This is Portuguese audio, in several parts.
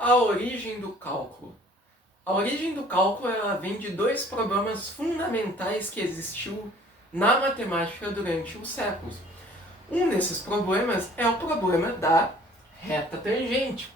A origem do cálculo. A origem do cálculo ela vem de dois problemas fundamentais que existiu na matemática durante os séculos. Um desses problemas é o problema da reta tangente.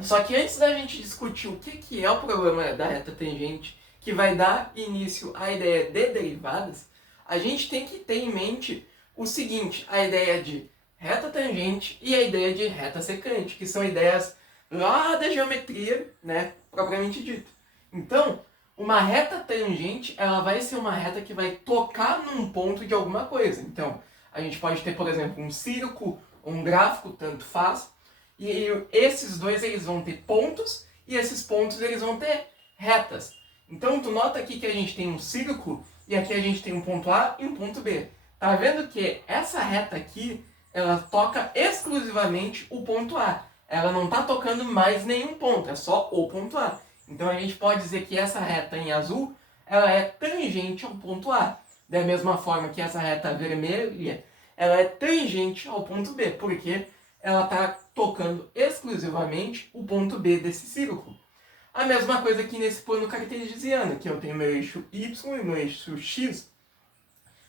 Só que antes da gente discutir o que é o problema da reta tangente, que vai dar início à ideia de derivadas, a gente tem que ter em mente o seguinte, a ideia de reta tangente e a ideia de reta secante, que são ideias lá da geometria, né, propriamente dito. Então, uma reta tangente, ela vai ser uma reta que vai tocar num ponto de alguma coisa. Então, a gente pode ter, por exemplo, um círculo, um gráfico, tanto faz, e esses dois eles vão ter pontos, e esses pontos eles vão ter retas. Então, tu nota aqui que a gente tem um círculo, e aqui a gente tem um ponto A e um ponto B. Tá vendo que essa reta aqui, ela toca exclusivamente o ponto A. Ela não está tocando mais nenhum ponto, é só o ponto A. Então a gente pode dizer que essa reta em azul, ela é tangente ao ponto A. Da mesma forma que essa reta vermelha, ela é tangente ao ponto B, porque ela está tocando exclusivamente o ponto B desse círculo. A mesma coisa aqui nesse plano cartesiano, que eu tenho meu eixo Y e meu eixo X.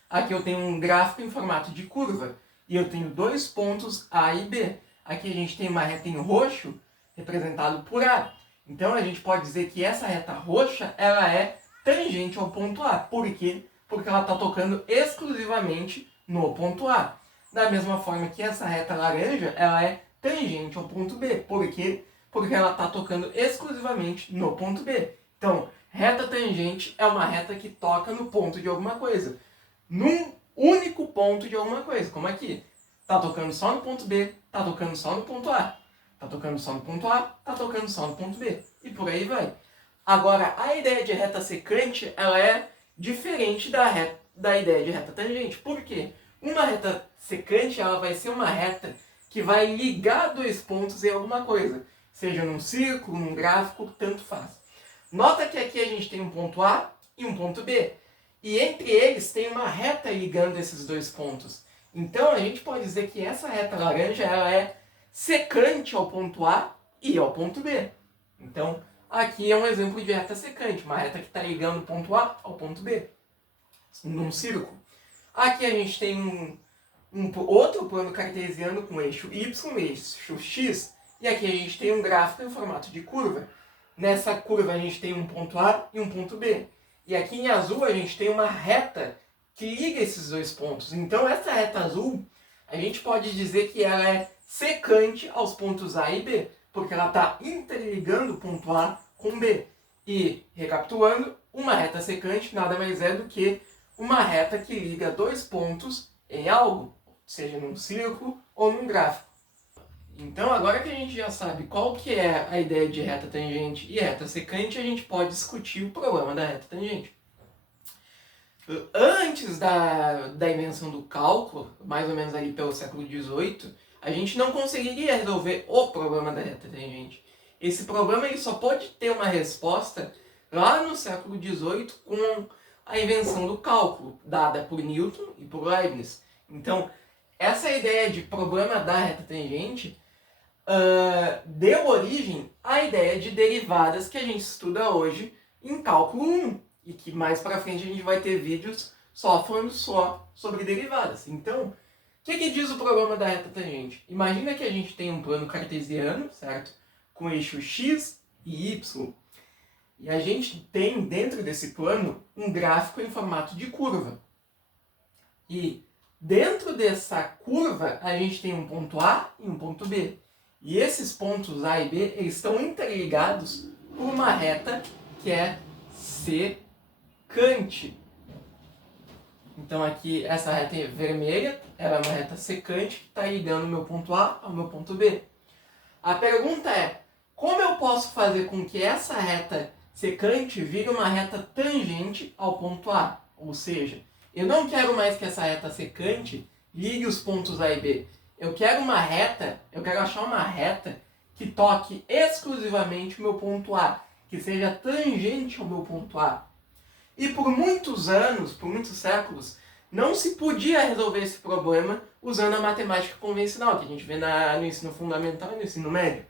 Aqui eu tenho um gráfico em formato de curva, e eu tenho dois pontos A e B. Aqui a gente tem uma reta em roxo, representado por A. Então a gente pode dizer que essa reta roxa, ela é tangente ao ponto A. Por quê? Porque ela está tocando exclusivamente no ponto A. Da mesma forma que essa reta laranja, ela é tangente ao ponto B. Por quê? Porque ela está tocando exclusivamente no ponto B. Então, reta tangente é uma reta que toca no ponto de alguma coisa. Num único ponto de alguma coisa, como aqui. Tá tocando só no ponto B, tá tocando só no ponto A. Tá tocando só no ponto A, tá tocando só no ponto B. E por aí vai. Agora, a ideia de reta secante, ela é diferente da ideia de reta tangente. Por quê? Uma reta secante, ela vai ser uma reta que vai ligar dois pontos em alguma coisa. Seja num círculo, num gráfico, tanto faz. Nota que aqui a gente tem um ponto A e um ponto B. E entre eles tem uma reta ligando esses dois pontos. Então a gente pode dizer que essa reta laranja ela é secante ao ponto A e ao ponto B. Então aqui é um exemplo de reta secante, uma reta que está ligando o ponto A ao ponto B, num círculo. Aqui a gente tem outro plano cartesiano com eixo Y, eixo X, e aqui a gente tem um gráfico em formato de curva. Nessa curva a gente tem um ponto A e um ponto B. E aqui em azul a gente tem uma reta que liga esses dois pontos. Então essa reta azul, a gente pode dizer que ela é secante aos pontos A e B, porque ela está interligando o ponto A com B. E, recapitulando, uma reta secante nada mais é do que uma reta que liga dois pontos em algo, seja num círculo ou num gráfico. Então, agora que a gente já sabe qual que é a ideia de reta tangente e reta secante, a gente pode discutir o problema da reta tangente. Antes da invenção do cálculo, mais ou menos ali pelo século XVIII, a gente não conseguiria resolver o problema da reta tangente. Esse problema ele só pode ter uma resposta lá no século XVIII com a invenção do cálculo, dada por Newton e por Leibniz. Então, essa ideia de problema da reta tangente deu origem à ideia de derivadas que a gente estuda hoje em cálculo 1. E que mais para frente a gente vai ter vídeos só falando sobre derivadas. Então, o que diz o problema da reta tangente? Imagina que a gente tem um plano cartesiano, certo? Com eixo x e y. E a gente tem dentro desse plano um gráfico em formato de curva. E dentro dessa curva a gente tem um ponto A e um ponto B. E esses pontos A e B eles estão interligados por uma reta que é secante. Então aqui essa reta vermelha, ela é uma reta secante que está ligando o meu ponto A ao meu ponto B. A pergunta é, como eu posso fazer com que essa reta secante vire uma reta tangente ao ponto A? Ou seja, eu não quero mais que essa reta secante ligue os pontos A e B. Eu quero achar uma reta que toque exclusivamente o meu ponto A, que seja tangente ao meu ponto A. E por muitos anos, por muitos séculos, não se podia resolver esse problema usando a matemática convencional, que a gente vê no ensino fundamental e no ensino médio.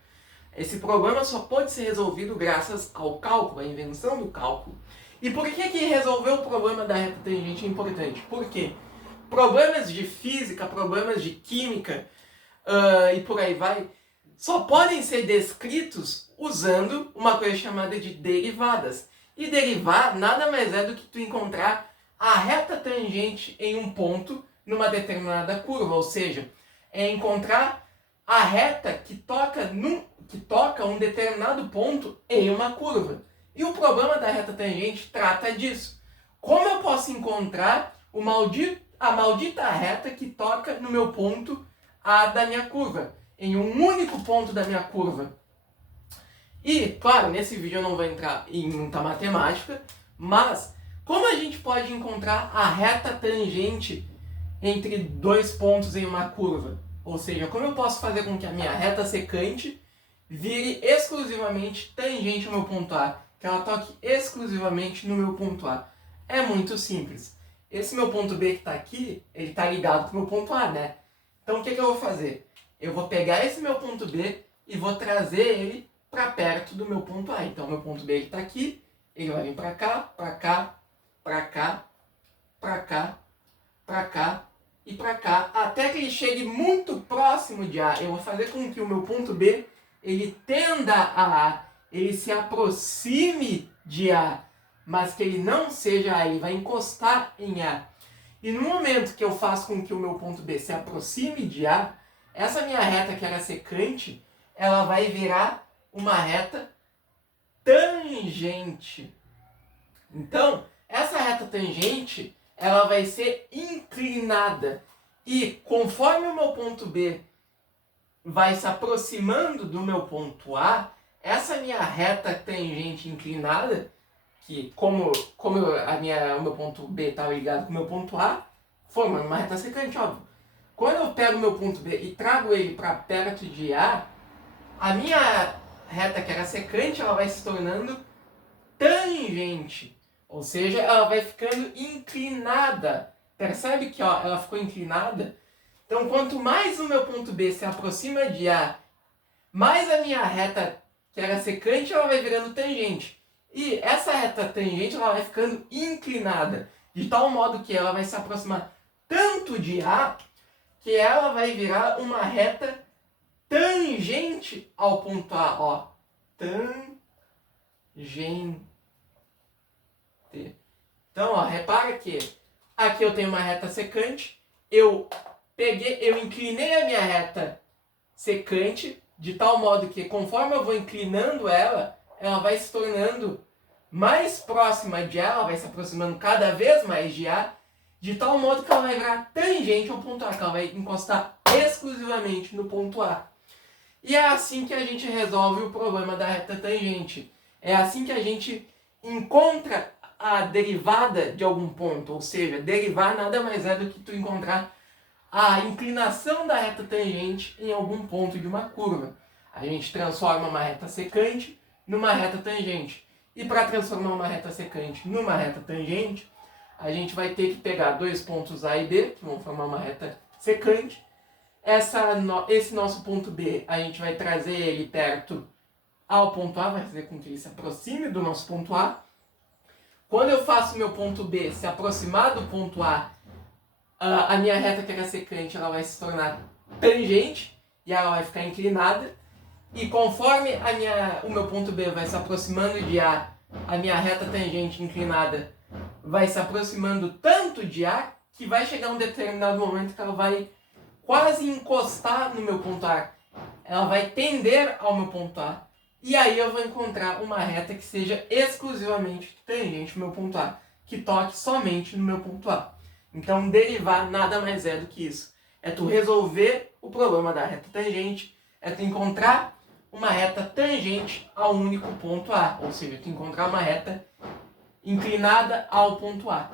Esse problema só pode ser resolvido graças ao cálculo, à invenção do cálculo. E por que resolver o problema da reta tangente é importante? Porque problemas de física, problemas de química e por aí vai, só podem ser descritos usando uma coisa chamada de derivadas. E derivar nada mais é do que tu encontrar a reta tangente em um ponto numa determinada curva, ou seja, é encontrar a reta que toca um determinado ponto em uma curva. E o problema da reta tangente trata disso. Como eu posso encontrar a maldita reta que toca no meu ponto A da minha curva, em um único ponto da minha curva? E, claro, nesse vídeo eu não vou entrar em muita matemática, mas como a gente pode encontrar a reta tangente entre dois pontos em uma curva? Ou seja, como eu posso fazer com que a minha reta secante vire exclusivamente tangente ao meu ponto A, que ela toque exclusivamente no meu ponto A? É muito simples. Esse meu ponto B que está aqui, ele está ligado com o meu ponto A, né? Então o que eu vou fazer? Eu vou pegar esse meu ponto B e vou trazer ele para perto do meu ponto A. Então meu ponto B está aqui, ele vai vir para cá, para cá, para cá, para cá, para cá e para cá, até que ele chegue muito próximo de A. Eu vou fazer com que o meu ponto B ele tenda a A, ele se aproxime de A, mas que ele não seja A, ele vai encostar em A. E no momento que eu faço com que o meu ponto B se aproxime de A, essa minha reta que era secante, ela vai virar uma reta tangente. Então, essa reta tangente, ela vai ser inclinada. E conforme o meu ponto B vai se aproximando do meu ponto A, essa minha reta tangente inclinada, que como o meu ponto B está ligado com o meu ponto A, forma uma reta secante, óbvio. Quando eu pego o meu ponto B e trago ele para perto de A minha reta que era secante, ela vai se tornando tangente. Ou seja, ela vai ficando inclinada. Percebe que ela ficou inclinada? Então, quanto mais o meu ponto B se aproxima de A, mais a minha reta que era secante, ela vai virando tangente. E essa reta tangente, ela vai ficando inclinada, de tal modo que ela vai se aproximar tanto de A, que ela vai virar uma reta tangente ao ponto A, ó. Tangente. Então, ó, repara que aqui eu tenho uma reta secante, eu inclinei a minha reta secante, de tal modo que conforme eu vou inclinando ela, ela vai se tornando mais próxima de A, ela vai se aproximando cada vez mais de A, de tal modo que ela vai virar tangente ao ponto A, que ela vai encostar exclusivamente no ponto A. E é assim que a gente resolve o problema da reta tangente. É assim que a gente encontra a derivada de algum ponto. Ou seja, derivar nada mais é do que tu encontrar a inclinação da reta tangente em algum ponto de uma curva. A gente transforma uma reta secante numa reta tangente. E para transformar uma reta secante numa reta tangente, a gente vai ter que pegar dois pontos A e B, que vão formar uma reta secante. Esse nosso ponto B, a gente vai trazer ele perto ao ponto A, vai fazer com que ele se aproxime do nosso ponto A. Quando eu faço meu ponto B se aproximar do ponto A, a minha reta que era secante, ela vai se tornar tangente e ela vai ficar inclinada. E conforme o meu ponto B vai se aproximando de A minha reta tangente inclinada vai se aproximando tanto de A que vai chegar um determinado momento que ela vai quase encostar no meu ponto A. Ela vai tender ao meu ponto A. E aí eu vou encontrar uma reta que seja exclusivamente tangente ao meu ponto A, que toque somente no meu ponto A. Então, derivar nada mais é do que isso. É tu resolver o problema da reta tangente, é tu encontrar uma reta tangente ao único ponto A, ou seja, tu encontrar uma reta inclinada ao ponto A.